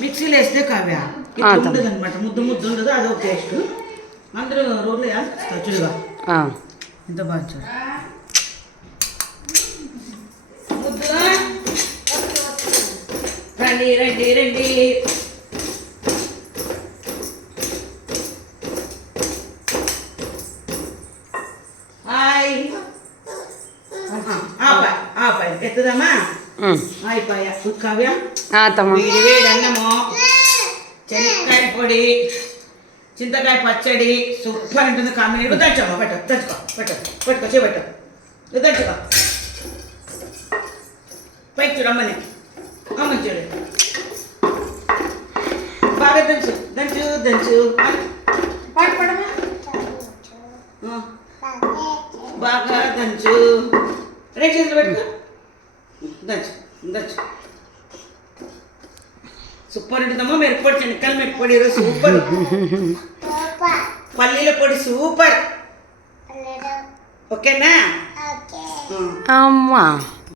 మిక్సీలో వేస్తే కావ్య ఉండదు అనమాట, ముద్దు ముద్దు ఉండదు, అది ఒక టేస్ట్. అందరూ రోడ్లు చుడుగా ఎంత బాగా చూడు ముద్దుగా. రండి రండి రండి. హాయ్ ఆపాయి ఎత్తుదమ్మా. అయిపోయా కావ్య. వేడి వేడి అన్నము, శనక్కాయ పొడి, చింతకాయ పచ్చడి సూపర్ ఉంటుంది కాంబినేషన్. దంచమ్మా, పట్టుకో చేపట్టు, దంచుకో. పైకి చూడు అమ్మని, అమ్మని చూడు. బాగా దంచు దంచు దంచు. పడమా బాగా దంచు. రెండు చేతులు పెట్టుకో, దంచు దంచు. సూపర్ ఉంటుందమ్మా. మిరప్పొడి, శనక్కాయలు మిరప్పొడి ఈరోజు సూపర్. పల్లీల పొడి సూపర్. ఓకేనా అమ్మా?